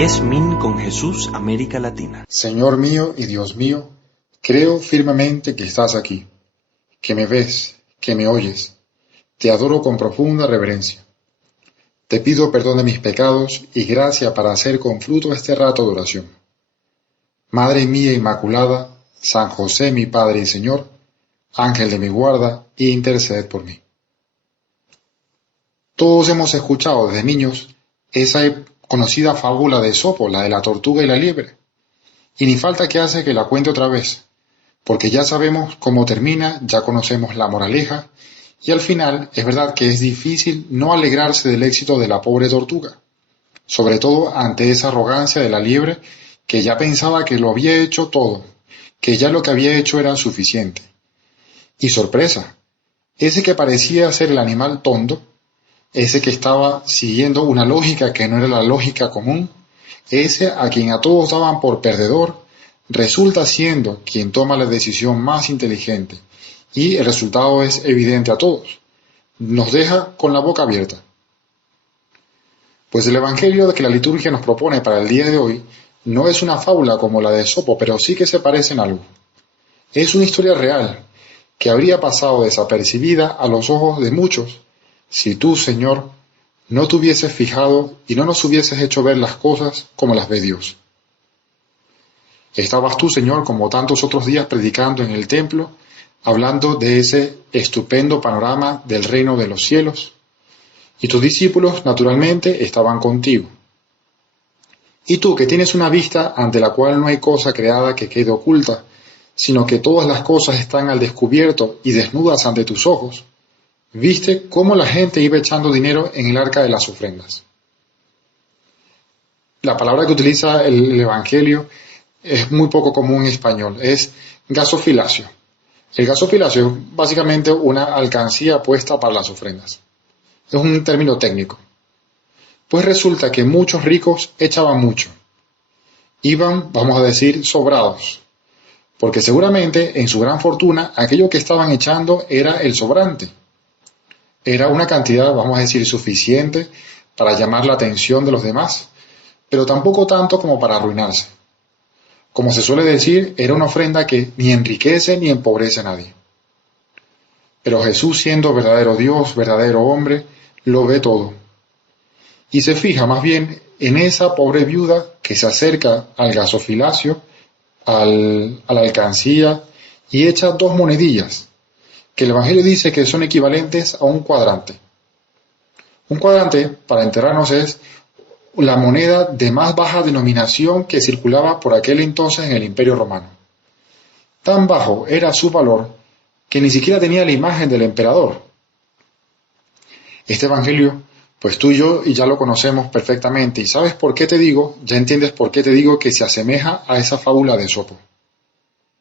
10 Min con Jesús, América Latina. Señor mío y Dios mío, creo firmemente que estás aquí, que me ves, que me oyes. Te adoro con profunda reverencia. Te pido perdón de mis pecados y gracia para hacer con fruto este rato de oración. Madre mía Inmaculada, San José mi Padre y Señor, Ángel de mi guarda, interced por mí. Todos hemos escuchado desde niños esa conocida fábula de Esopo, la de la tortuga y la liebre. Y ni falta que hace que la cuente otra vez, porque ya sabemos cómo termina, ya conocemos la moraleja, y al final es verdad que es difícil no alegrarse del éxito de la pobre tortuga, sobre todo ante esa arrogancia de la liebre que ya pensaba que lo había hecho todo, que ya lo que había hecho era suficiente. Y sorpresa, ese que parecía ser el animal tonto, ese que estaba siguiendo una lógica que no era la lógica común, ese a quien a todos daban por perdedor, resulta siendo quien toma la decisión más inteligente, y el resultado es evidente a todos. Nos deja con la boca abierta. Pues el Evangelio que la liturgia nos propone para el día de hoy no es una fábula como la de Esopo, pero sí que se parece en algo. Es una historia real, que habría pasado desapercibida a los ojos de muchos, si tú, Señor, no te hubieses fijado y no nos hubieses hecho ver las cosas como las ve Dios. Estabas tú, Señor, como tantos otros días predicando en el templo, hablando de ese estupendo panorama del reino de los cielos, y tus discípulos, naturalmente, estaban contigo. Y tú, que tienes una vista ante la cual no hay cosa creada que quede oculta, sino que todas las cosas están al descubierto y desnudas ante tus ojos, viste cómo la gente iba echando dinero en el arca de las ofrendas. La palabra que utiliza el Evangelio es muy poco común en español, es gasofilacio. El gasofilacio es básicamente una alcancía puesta para las ofrendas. Es un término técnico. Pues resulta que muchos ricos echaban mucho. Iban, vamos a decir, sobrados. Porque seguramente en su gran fortuna aquello que estaban echando era el sobrante. Era una cantidad, vamos a decir, suficiente para llamar la atención de los demás, pero tampoco tanto como para arruinarse. Como se suele decir, era una ofrenda que ni enriquece ni empobrece a nadie. Pero Jesús, siendo verdadero Dios, verdadero hombre, lo ve todo. Y se fija más bien en esa pobre viuda que se acerca al gasofilacio, a la alcancía, y echa 2 monedillas, que el Evangelio dice que son equivalentes a un cuadrante. Un cuadrante, para enterarnos, es la moneda de más baja denominación que circulaba por aquel entonces en el Imperio Romano. Tan bajo era su valor que ni siquiera tenía la imagen del emperador. Este Evangelio, pues tú y yo ya lo conocemos perfectamente, y ¿sabes por qué te digo? Ya entiendes por qué te digo que se asemeja a esa fábula de Esopo.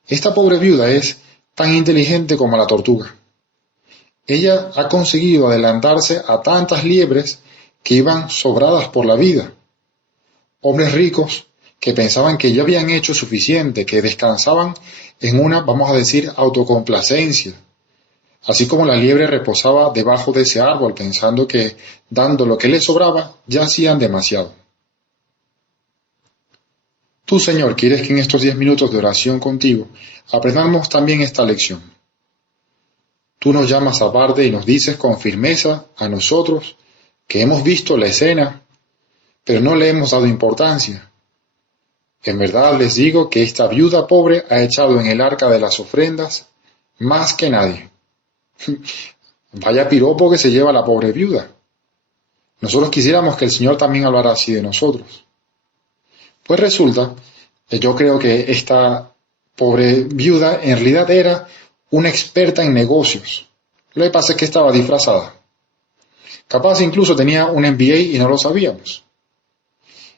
Esta pobre viuda es tan inteligente como la tortuga. Ella ha conseguido adelantarse a tantas liebres que iban sobradas por la vida. Hombres ricos que pensaban que ya habían hecho suficiente, que descansaban en una, vamos a decir, autocomplacencia. Así como la liebre reposaba debajo de ese árbol pensando que, dando lo que les sobraba, ya hacían demasiado. Tú, Señor, quieres que en estos 10 minutos de oración contigo aprendamos también esta lección. Tú nos llamas aparte y nos dices con firmeza a nosotros que hemos visto la escena, pero no le hemos dado importancia. En verdad les digo que esta viuda pobre ha echado en el arca de las ofrendas más que nadie. Vaya piropo que se lleva la pobre viuda. Nosotros quisiéramos que el Señor también hablara así de nosotros. Pues resulta que yo creo que esta pobre viuda en realidad era una experta en negocios. Lo que pasa es que estaba disfrazada. Capaz incluso tenía un MBA y no lo sabíamos.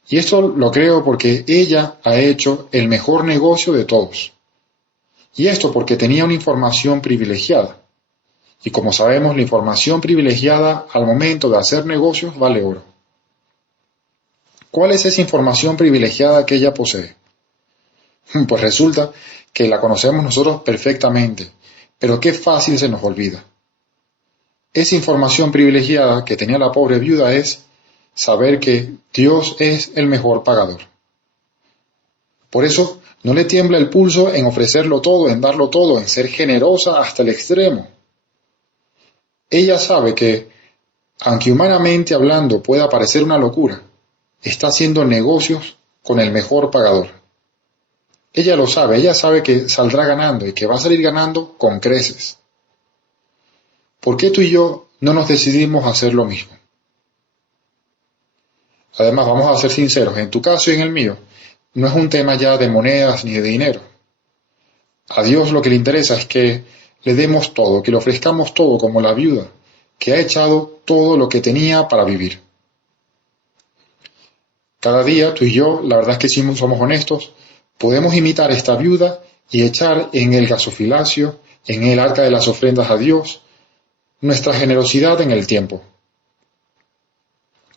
Y esto lo creo porque ella ha hecho el mejor negocio de todos. Y esto porque tenía una información privilegiada. Y como sabemos, la información privilegiada al momento de hacer negocios vale oro. ¿Cuál es esa información privilegiada que ella posee? Pues resulta que la conocemos nosotros perfectamente, pero qué fácil se nos olvida. Esa información privilegiada que tenía la pobre viuda es saber que Dios es el mejor pagador. Por eso no le tiembla el pulso en ofrecerlo todo, en darlo todo, en ser generosa hasta el extremo. Ella sabe que, aunque humanamente hablando pueda parecer una locura, está haciendo negocios con el mejor pagador. Ella lo sabe, ella sabe que saldrá ganando y que va a salir ganando con creces. ¿Por qué tú y yo no nos decidimos a hacer lo mismo? Además, vamos a ser sinceros, en tu caso y en el mío, no es un tema ya de monedas ni de dinero. A Dios lo que le interesa es que le demos todo, que le ofrezcamos todo como la viuda, que ha echado todo lo que tenía para vivir. Cada día, tú y yo, la verdad es que si somos honestos, podemos imitar esta viuda y echar en el gasofilacio, en el arca de las ofrendas a Dios, nuestra generosidad en el tiempo.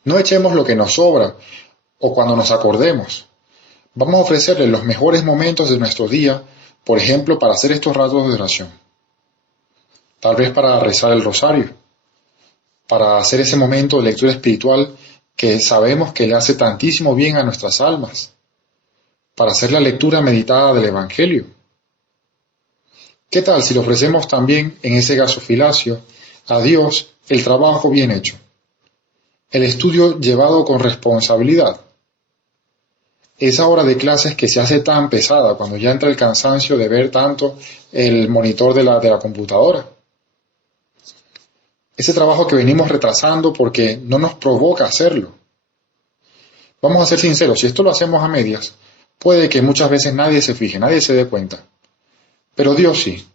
No echemos lo que nos sobra o cuando nos acordemos. Vamos a ofrecerle los mejores momentos de nuestro día, por ejemplo, para hacer estos ratos de oración. Tal vez para rezar el rosario, para hacer ese momento de lectura espiritual que sabemos que le hace tantísimo bien a nuestras almas, para hacer la lectura meditada del Evangelio. ¿Qué tal si le ofrecemos también en ese gasofilacio a Dios el trabajo bien hecho, el estudio llevado con responsabilidad? Esa hora de clases que se hace tan pesada cuando ya entra el cansancio de ver tanto el monitor de la computadora. Ese trabajo que venimos retrasando porque no nos provoca hacerlo. Vamos a ser sinceros, si esto lo hacemos a medias, puede que muchas veces nadie se fije, nadie se dé cuenta. Pero Dios sí.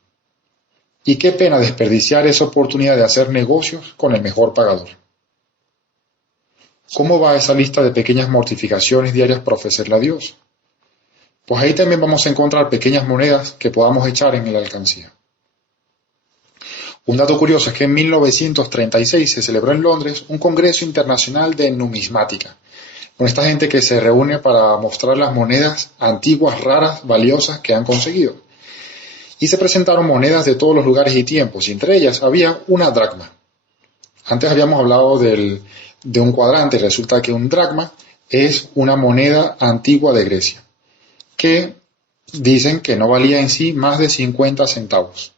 Y qué pena desperdiciar esa oportunidad de hacer negocios con el mejor pagador. ¿Cómo va esa lista de pequeñas mortificaciones diarias para ofrecerle a Dios? Pues ahí también vamos a encontrar pequeñas monedas que podamos echar en la alcancía. Un dato curioso es que en 1936 se celebró en Londres un Congreso Internacional de Numismática, con esta gente que se reúne para mostrar las monedas antiguas, raras, valiosas que han conseguido. Y se presentaron monedas de todos los lugares y tiempos, y entre ellas había una dracma. Antes habíamos hablado de un cuadrante, y resulta que un dracma es una moneda antigua de Grecia, que dicen que no valía en sí más de 50 centavos.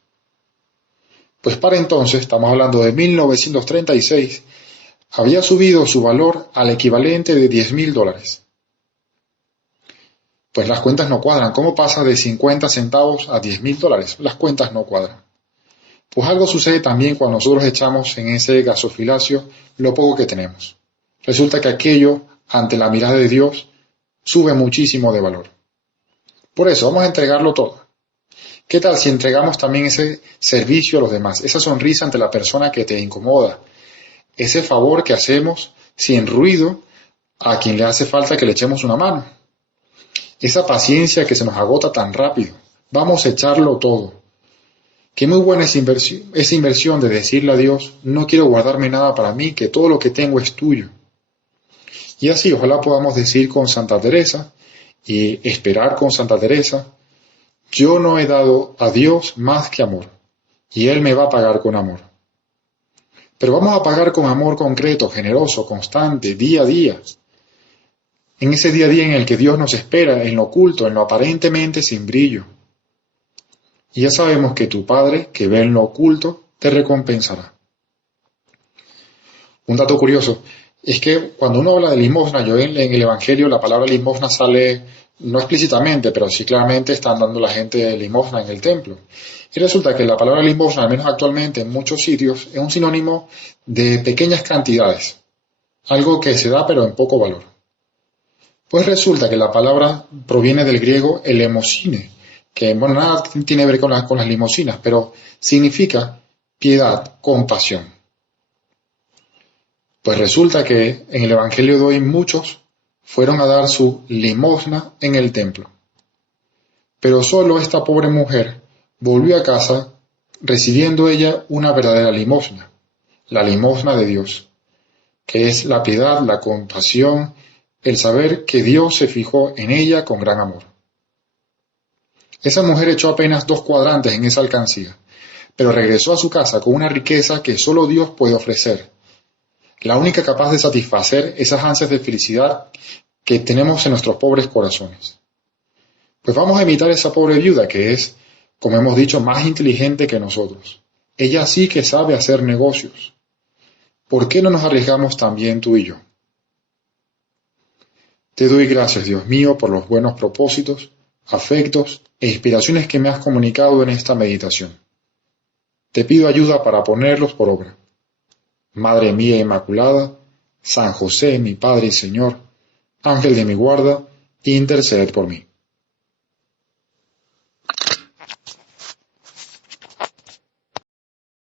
Pues para entonces, estamos hablando de 1936, había subido su valor al equivalente de $10,000. Pues las cuentas no cuadran. ¿Cómo pasa de 50 centavos a $10,000? Las cuentas no cuadran. Pues algo sucede también cuando nosotros echamos en ese gasofilacio lo poco que tenemos. Resulta que aquello, ante la mirada de Dios, sube muchísimo de valor. Por eso, vamos a entregarlo todo. ¿Qué tal si entregamos también ese servicio a los demás, esa sonrisa ante la persona que te incomoda, ese favor que hacemos sin ruido a quien le hace falta que le echemos una mano, esa paciencia que se nos agota tan rápido? Vamos a echarlo todo. Qué muy buena esa inversión de decirle a Dios, no quiero guardarme nada para mí, que todo lo que tengo es tuyo. Y así ojalá podamos decir con Santa Teresa y esperar con Santa Teresa, yo no he dado a Dios más que amor, y Él me va a pagar con amor. Pero vamos a pagar con amor concreto, generoso, constante, día a día. En ese día a día en el que Dios nos espera, en lo oculto, en lo aparentemente sin brillo. Y ya sabemos que tu Padre, que ve en lo oculto, te recompensará. Un dato curioso es que cuando uno habla de limosna, yo en el Evangelio la palabra limosna sale no explícitamente, pero sí claramente están dando la gente limosna en el templo. Y resulta que la palabra limosna, al menos actualmente en muchos sitios, es un sinónimo de pequeñas cantidades, algo que se da pero en poco valor. Pues resulta que la palabra proviene del griego elemosine, que bueno, nada tiene que ver con las limosinas, pero significa piedad, compasión. Pues resulta que en el Evangelio de hoy muchos fueron a dar su limosna en el templo. Pero solo esta pobre mujer volvió a casa recibiendo ella una verdadera limosna, la limosna de Dios, que es la piedad, la compasión, el saber que Dios se fijó en ella con gran amor. Esa mujer echó apenas 2 cuadrantes en esa alcancía, pero regresó a su casa con una riqueza que solo Dios puede ofrecer. la única capaz de satisfacer esas ansias de felicidad que tenemos en nuestros pobres corazones. Pues vamos a imitar a esa pobre viuda que es, como hemos dicho, más inteligente que nosotros. Ella sí que sabe hacer negocios. ¿Por qué no nos arriesgamos también tú y yo? Te doy gracias, Dios mío, por los buenos propósitos, afectos e inspiraciones que me has comunicado en esta meditación. Te pido ayuda para ponerlos por obra. Madre mía Inmaculada, San José, mi Padre y Señor, Ángel de mi guarda, interceded por mí.